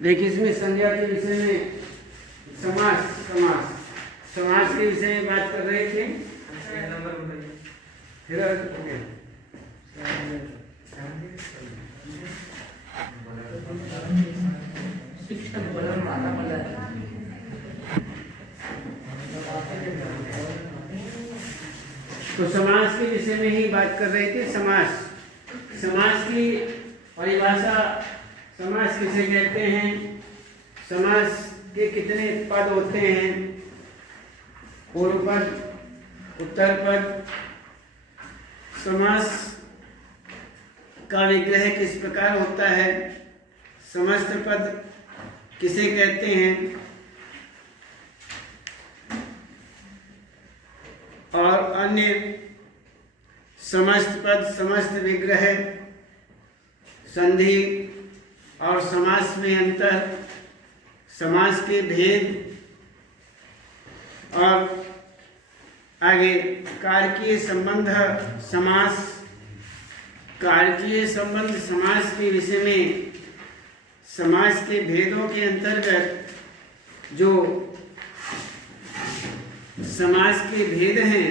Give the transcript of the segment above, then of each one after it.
देखिए इसमें संज्ञा के विषय में समास समास समास के विषय में बात कर रहे थे। फिर तो समास के विषय में ही बात कर रहे थे। समास समास की परिभाषा, समास किसे कहते हैं, समास के कितने पद होते हैं, पूर्व पद, उत्तर पद, समास का विग्रह किस प्रकार होता है, समस्त पद किसे कहते हैं और अन्य समस्त पद, समस्त विग्रह, संधि और समास में अंतर, समास के भेद और आगे कारकीय संबंध समास, कारकीय संबंध समास के विषय में समास के भेदों के अंतर्गत जो समास के भेद हैं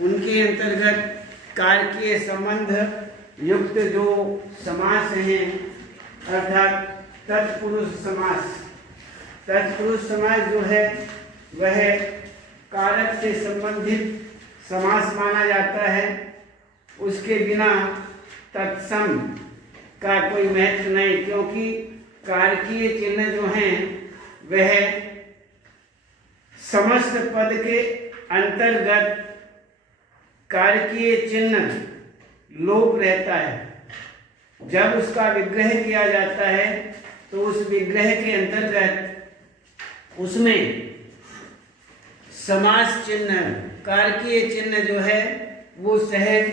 उनके अंतर्गत कारकीय संबंध युक्त जो समास हैं अर्थात तत्पुरुष समास, तत्पुरुष समास जो है वह कारक से संबंधित समास माना जाता है। उसके बिना तत्सम का कोई महत्व नहीं, क्योंकि कारकीय चिन्ह जो हैं वह समस्त पद के अंतर्गत कारकीय चिन्ह लोप रहता है। जब उसका विग्रह किया जाता है तो उस विग्रह के अंतर्गत उसमें समास चिन्ह, कारकीय चिन्ह जो है वो सहज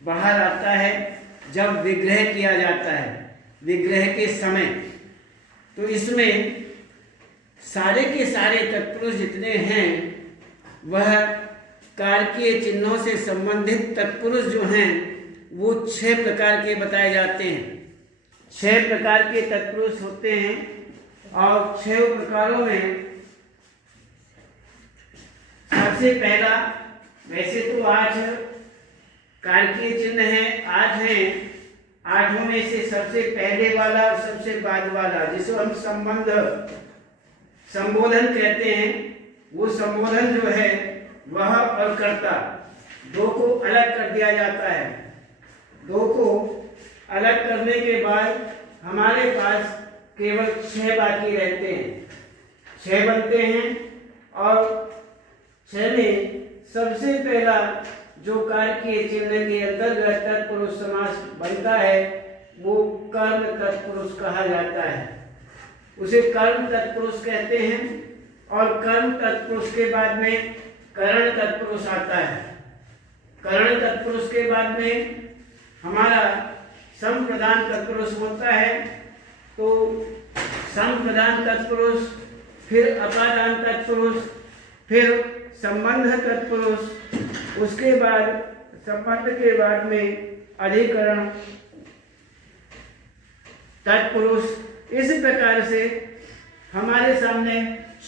बाहर आता है जब विग्रह किया जाता है, विग्रह के समय। तो इसमें सारे के सारे तत्पुरुष जितने हैं वह कारकीय चिन्हों से संबंधित तत्पुरुष जो हैं वो 6 प्रकार के बताए जाते हैं। 6 प्रकार के तत्पुरुष होते हैं और 6 प्रकारों में सबसे पहला, वैसे तो 8 कारकीय चिन्ह हैं, 8 हैं, 8 में से सबसे पहले वाला और सबसे बाद वाला जिसे हम संबोधन कहते हैं, वो संबोधन जो है वह और कर्ता दो को अलग कर दिया जाता है। दो को अलग करने के बाद हमारे पास केवल 6 बाकी रहते हैं, 6 बनते हैं। और 6 में सबसे पहला जो कारकीय चिन्ह के अंतर्गत तत्पुरुष समास बनता है वो कर्म तत्पुरुष कहा जाता है, उसे कर्म तत्पुरुष कहते हैं। और कर्म तत्पुरुष के बाद में करण तत्पुरुष आता है। करण तत्पुरुष के बाद में हमारा संप्रदान तत्पुरुष होता है। तो संप्रदान तत्पुरुष, फिर अपादान तत्पुरुष, फिर संबंध तत्पुरुष, उसके बाद संबंध के बाद में अधिकरण तत्पुरुष। इस प्रकार से हमारे सामने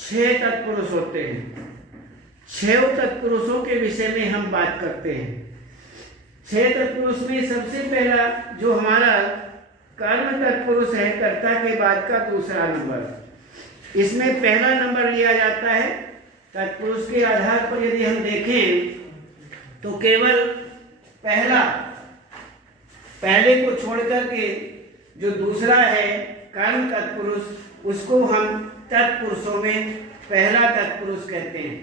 6 तत्पुरुष होते हैं। 6 तत्पुरुषों के विषय में हम बात करते हैं। 6 तत्पुरुष में सबसे पहला जो हमारा कर्म तत्पुरुष है, कर्ता के बाद का दूसरा नंबर, इसमें पहला नंबर लिया जाता है। तत्पुरुष के आधार पर यदि हम देखें तो केवल पहले को छोड़ करके जो दूसरा है कर्म तत्पुरुष, उसको हम तत्पुरुषों में पहला तत्पुरुष कहते हैं।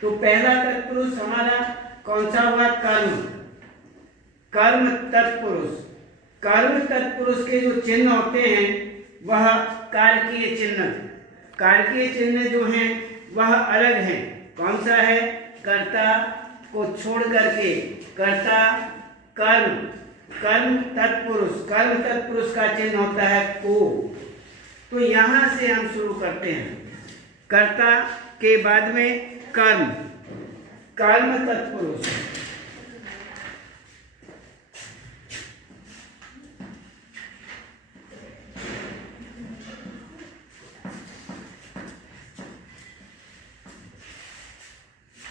तो पहला तत्पुरुष हमारा कौन सा हुआ? कर्म तत्पुरुष। कर्म तत्पुरुष के जो चिन्ह होते हैं वह कारकीय चिन्ह, कारकीय चिन्ह जो हैं वह अलग है। कौन सा है? कर्ता को छोड़ करके कर्ता, कर्म, कर्म तत्पुरुष, कर्म तत्पुरुष का चिन्ह होता है को। तो यहां से हम शुरू करते हैं। कर्ता के बाद में कर्म, कर्म तत्पुरुष।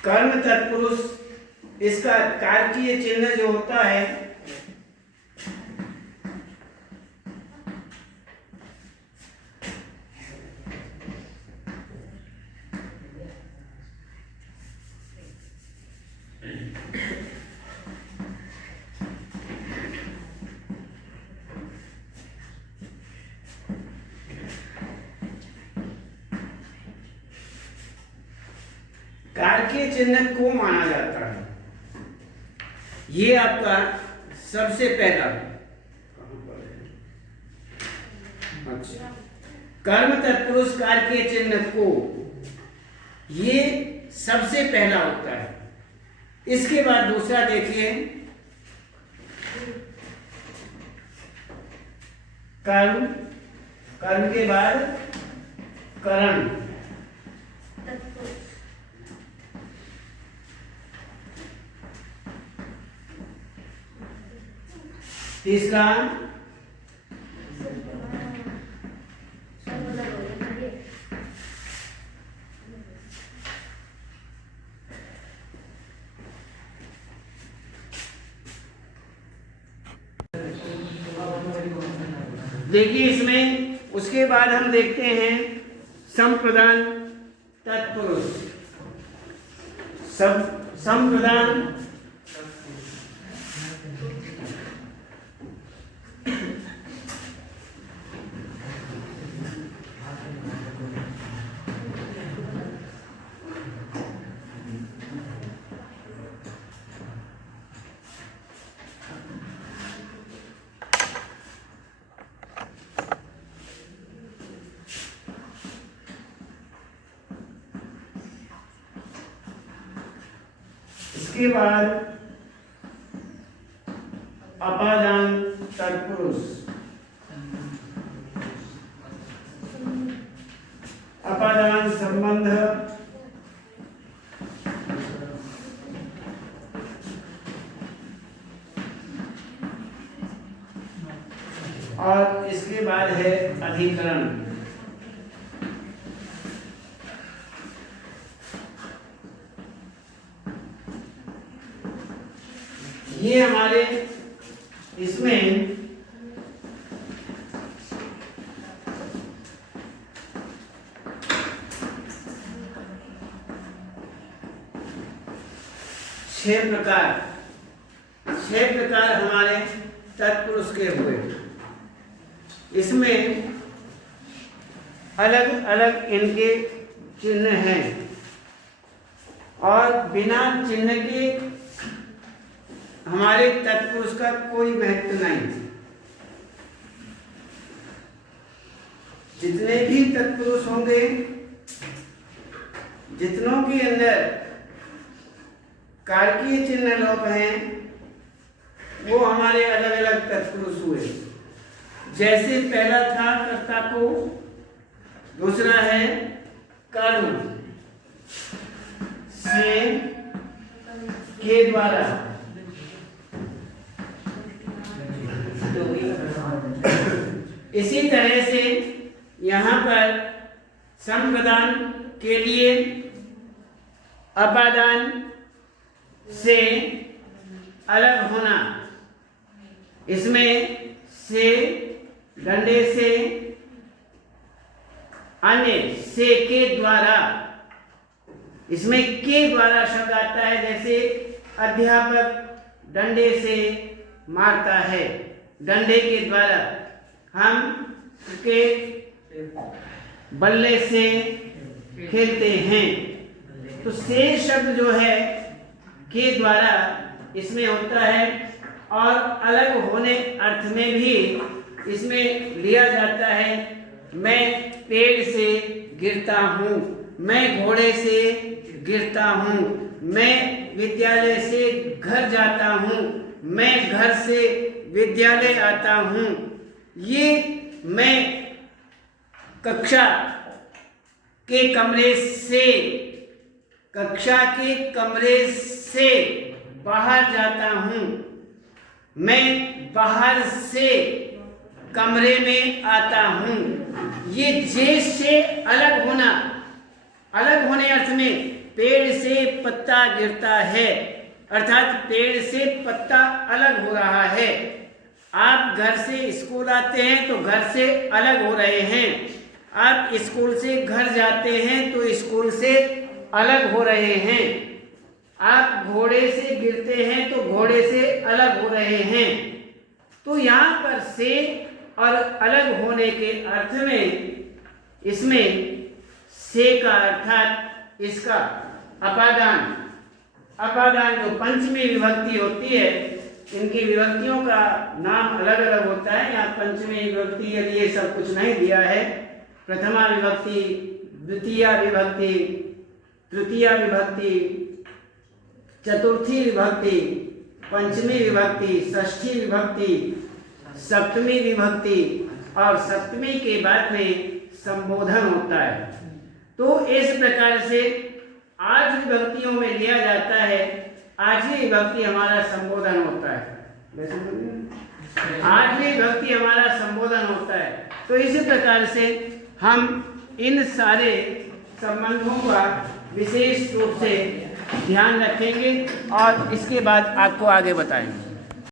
कर्म तत्पुरुष, इसका कारकीय चिन्ह जो होता है कारकीय चिन्ह को माना जाता है। ये आपका सबसे पहला, अच्छा, कर्म तत्पुरुष कारकीय चिन्ह को, ये सबसे पहला होता है। इसके बाद दूसरा देखिए, कर्म, कर्म के बाद करण, तीसरा देखिए इसमें, उसके बाद हम देखते हैं संप्रदान तत्पुरुष। संप्रदान इसके बाद अपादान तत्पुरुष। अपादान संबंध, और इसके बाद है अधिकरण। ये हमारे इसमें छह प्रकार हमारे तत्पुरुष के हुए। इसमें अलग अलग इनके चिन्ह हैं और बिना चिन्ह के हमारे तत्पुरुष का कोई महत्व नहीं। जितने भी तत्पुरुष होंगे, जितनों के अंदर कारकीय चिन्ह लोप हैं, वो हमारे अलग अलग तत्पुरुष हुए। जैसे पहला था कर्ता को, दूसरा है कर्म से के द्वारा, इसी तरह से यहाँ पर संप्रदान के लिए अपादान से अलग होना, इसमें से, डंडे से, अन्य से के द्वारा, इसमें के द्वारा शब्द आता है। जैसे अध्यापक डंडे से मारता है, डंडे के द्वारा। हम के बल्ले से खेलते हैं। तो से शब्द जो है के द्वारा इसमें होता है, और अलग होने अर्थ में भी इसमें लिया जाता है। मैं पेड़ से गिरता हूँ, मैं घोड़े से गिरता हूँ, मैं विद्यालय से घर जाता हूँ, मैं घर से विद्यालय आता हूँ। ये मैं कक्षा के कमरे से बाहर जाता हूँ, मैं बाहर से कमरे में आता हूँ। ये जे से अलग होना, अलग होने अर्थ में पेड़ से पत्ता गिरता है, अर्थात पेड़ से पत्ता अलग हो रहा है। आप घर से स्कूल आते हैं तो घर से अलग हो रहे हैं। आप स्कूल से घर जाते हैं तो स्कूल से अलग हो रहे हैं। आप घोड़े से गिरते हैं तो घोड़े से अलग हो रहे हैं। तो यहाँ पर से और अलग होने के अर्थ में इसमें से का अर्थात इसका अपादान जो पंचमी विभक्ति होती है, इनकी विभक्तियों का नाम अलग अलग होता है। यहाँ पंचमी विभक्ति यदि ये सब कुछ नहीं दिया है, प्रथमा विभक्ति, द्वितीया विभक्ति, तृतीया विभक्ति, चतुर्थी विभक्ति, पंचमी विभक्ति, षष्ठी विभक्ति, सप्तमी विभक्ति और सप्तमी के बाद में संबोधन होता है। तो इस प्रकार से 8 विभक्तियों में लिया जाता है। 8वीं विभक्ति हमारा संबोधन होता है। 8वीं विभक्ति हमारा संबोधन होता है। तो इसी प्रकार से हम इन सारे संबंधों का विशेष रूप से ध्यान रखेंगे और इसके बाद आपको आगे बताएंगे।